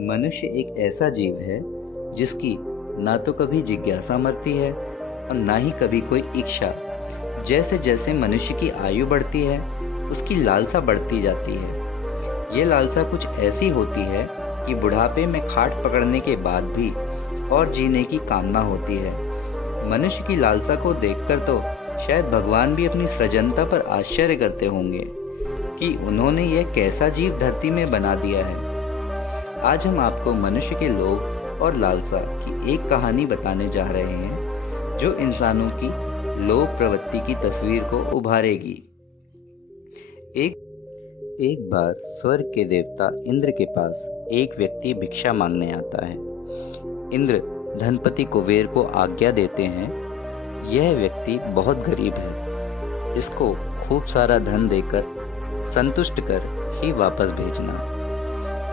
मनुष्य एक ऐसा जीव है जिसकी ना तो कभी जिज्ञासा मरती है और ना ही कभी कोई इच्छा। जैसे जैसे मनुष्य की आयु बढ़ती है उसकी लालसा बढ़ती जाती है। ये लालसा कुछ ऐसी होती है कि बुढ़ापे में खाट पकड़ने के बाद भी और जीने की कामना होती है। मनुष्य की लालसा को देखकर तो शायद भगवान भी अपनी सृजनता पर आश्चर्य करते होंगे कि उन्होंने यह कैसा जीव धरती में बना दिया है। आज हम आपको मनुष्य के लोभ और लालसा की एक कहानी बताने जा रहे हैं जो इंसानों की लोभ प्रवृत्ति की तस्वीर को उभारेगी। एक बार स्वर्ग के देवता इंद्र के पास एक व्यक्ति भिक्षा मांगने आता है। इंद्र धनपति कुबेर को आज्ञा देते हैं, यह व्यक्ति बहुत गरीब है, इसको खूब सारा धन देकर संतुष्ट कर ही वापस भेजना।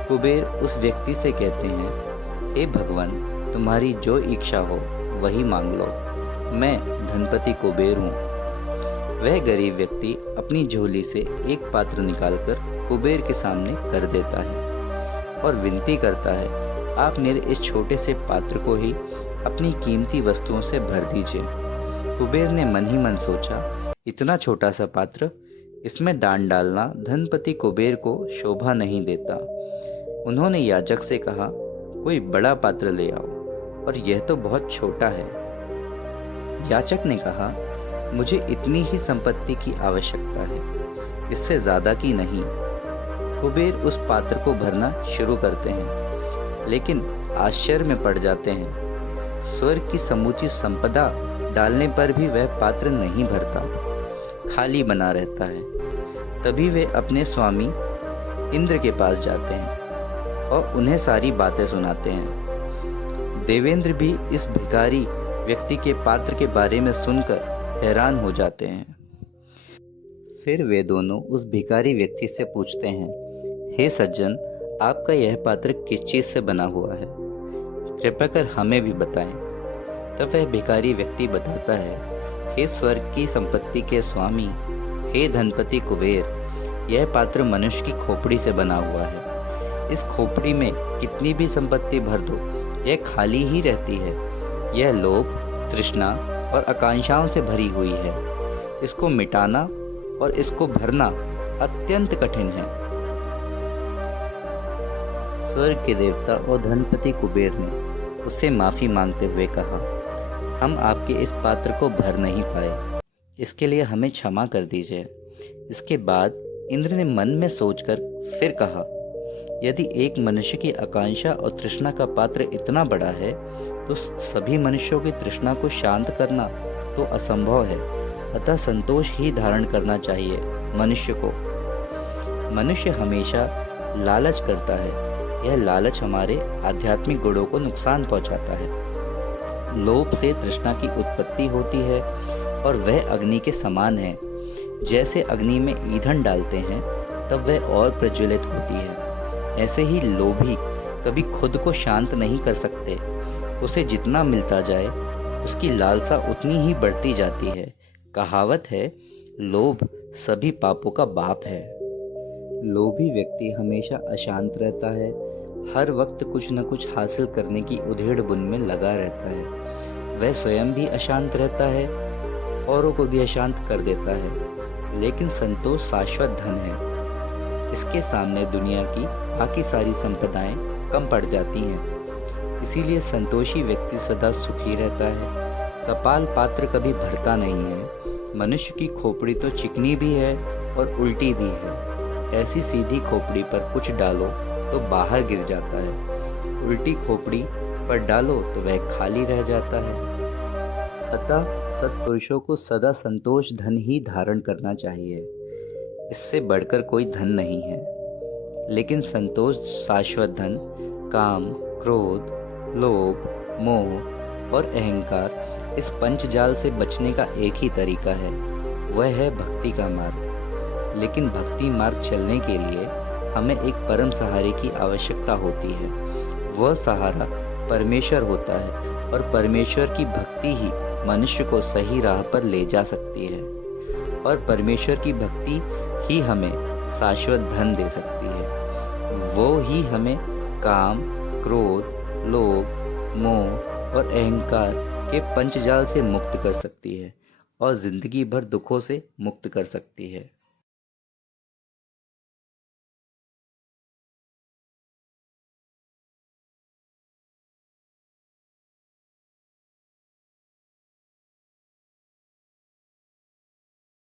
कुबेर उस व्यक्ति से कहते हैं, हे भगवान, तुम्हारी जो इच्छा हो वही मांग लो, मैं धनपति कुबेर हूँ। वह गरीब व्यक्ति अपनी झोली से एक पात्र निकालकर कुबेर के सामने कर देता है और विनती करता है, आप मेरे इस छोटे से पात्र को ही अपनी कीमती वस्तुओं से भर दीजिए। कुबेर ने मन ही मन सोचा, इतना छोटा सा पात्र, इसमें दान डालना धनपति कुबेर को शोभा नहीं देता। उन्होंने याचक से कहा, कोई बड़ा पात्र ले आओ, और यह तो बहुत छोटा है। याचक ने कहा, मुझे इतनी ही संपत्ति की आवश्यकता है, इससे ज्यादा की नहीं। कुबेर उस पात्र को भरना शुरू करते हैं, लेकिन आश्चर्य में पड़ जाते हैं। स्वर्ग की समूची संपदा डालने पर भी वह पात्र नहीं भरता, खाली बना रहता है। तभी वे अपने स्वामी इंद्र के पास जाते हैं और उन्हें सारी बातें सुनाते हैं। देवेंद्र भी इस भिखारी व्यक्ति के पात्र के बारे में सुनकर हैरान हो जाते हैं। फिर वे दोनों उस भिखारी व्यक्ति से पूछते हैं, हे सज्जन, आपका यह पात्र किस चीज से बना हुआ है? कृपया कर हमें भी बताएं। तब वह भिखारी व्यक्ति बताता है, हे स्वर्ग की संपत्ति के स्वामी, हे धनपति कुबेर, यह पात्र मनुष्य की खोपड़ी से बना हुआ है। इस खोपड़ी में कितनी भी संपत्ति भर दो, यह खाली ही रहती है। यह लोभ, तृष्णा और आकांक्षाओं से भरी हुई है। इसको मिटाना और इसको भरना अत्यंत कठिन है। स्वर्ग के देवता और धनपति कुबेर ने उससे माफी मांगते हुए कहा, हम आपके इस पात्र को भर नहीं पाए, इसके लिए हमें क्षमा कर दीजिए। इसके बाद इंद्र ने मन में सोचकर फिर कहा, यदि एक मनुष्य की आकांक्षा और तृष्णा का पात्र इतना बड़ा है तो सभी मनुष्यों की तृष्णा को शांत करना तो असंभव है। अतः संतोष ही धारण करना चाहिए मनुष्य को। मनुष्य हमेशा लालच करता है, यह लालच हमारे आध्यात्मिक गुणों को नुकसान पहुंचाता है। लोभ से तृष्णा की उत्पत्ति होती है और वह अग्नि के समान है। जैसे अग्नि में ईंधन डालते हैं तब वह और प्रज्वलित होती है, ऐसे ही लोभी कभी खुद को शांत नहीं कर सकते। उसे जितना मिलता जाए उसकी लालसा उतनी ही बढ़ती जाती है। कहावत है, लोभ सभी पापों का बाप है। लोभी व्यक्ति हमेशा अशांत रहता है, हर वक्त कुछ न कुछ हासिल करने की उधेड़ बुन में लगा रहता है। वह स्वयं भी अशांत रहता है, औरों को भी अशांत कर देता है। लेकिन संतोष शाश्वत धन है, इसके सामने दुनिया की बाकी सारी संपदाएं कम पड़ जाती हैं। इसीलिए संतोषी व्यक्ति सदा सुखी रहता है। कपाल पात्र कभी भरता नहीं है। मनुष्य की खोपड़ी तो चिकनी भी है और उल्टी भी है। ऐसी सीधी खोपड़ी पर कुछ डालो तो बाहर गिर जाता है, उल्टी खोपड़ी पर डालो तो वह खाली रह जाता है। अतः सत्पुरुषों को सदा संतोष धन ही धारण करना चाहिए, इससे बढ़कर कोई धन नहीं है। लेकिन संतोष शाश्वत धन काम, क्रोध, लोभ, मोह और अहंकार, इस पंचजाल से बचने का एक ही तरीका है, वह है भक्ति का मार्ग। लेकिन भक्ति मार्ग चलने के लिए हमें एक परम सहारे की आवश्यकता होती है। वह सहारा परमेश्वर होता है और परमेश्वर की भक्ति ही मनुष्य को सही राह पर ले जा सकती है और परमेश्वर की भक्ति ही हमें शाश्वत धन दे सकती है। वो ही हमें काम, क्रोध, लोभ, मोह और अहंकार के पंचजाल से मुक्त कर सकती है और जिंदगी भर दुखों से मुक्त कर सकती है।